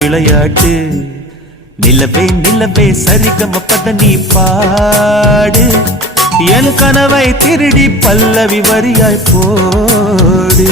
விளையாட்டு நிலவே நிலவே சரிகம பத நீ பாடு என் கனவை திருடி பல்லவி வரியாய் போடு